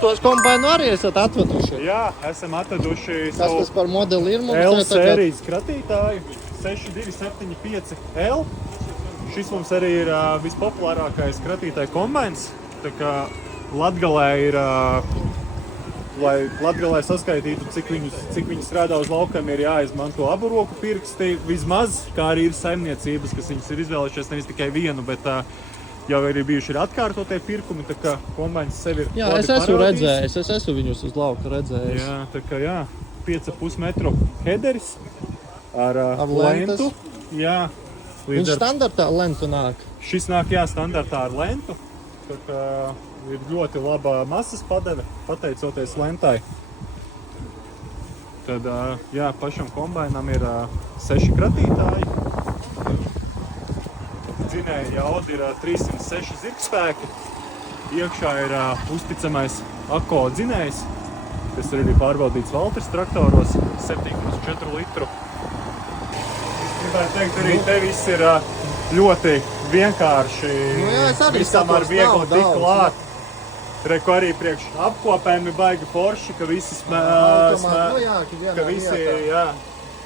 Tos kombainu arī esat atveduši. Jā, esam atveduši Kas tas par modeli ir mums? L sērijas kratītāju 6275L. Šis mums arī ir vispopulārākais kratītāju kombains. Tā kā Latgalē ir, lai Latgalē saskaitītu, cik viņi strādā uz laukam, ir jāizmanto abu roku pirksti vismaz, kā arī ir saimniecības, kas viņas ir izvēlējušies nevis tikai vienu, bet jau arī bijuši ir atkārtotie pirkumi, tā kā kombains sevi ir Jā, es esmu redzējis, es esmu viņus uz lauka redzējis. Jā, tā kā 5,5 metru hederis ar lentu. Jā, Viņš standartā lentu nāk? Šis nāk, standartā ar lentu. Tā kā ir ļoti laba masas padeve, pateicoties lentai. Tad, pašam kombainam ir 6 kratītāji. Dzinēja jauda ir 306 zirgspēki. Iekšā ir uzticamais Akko dzinējs, kas ir arī pārbaudīts Valters traktoros, 7,4 litru. Gribētu teikt, arī te viss ir ļoti vienkārši. Visam ar viegli tik klāt. Reku arī priekš apkopēm ir baigi forši, ka visi ka visi,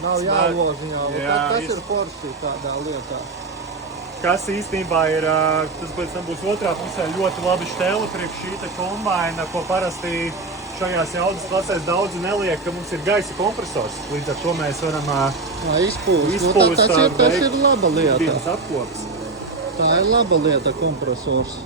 Nav jāloziņā, tas ir forši tādā lietā. Kas īstenībā ir, tas pēc tam būs otrā pusē ļoti labi štēli priekš šī te kombaina, ko parasti šajās jaudas klasēs daudzi neliek, ka mums ir gaisa kompresors. Līdz ar to mēs varam izpūst. Tas ir laba lieta. Apkops. Tā ir laba lieta, kompresors.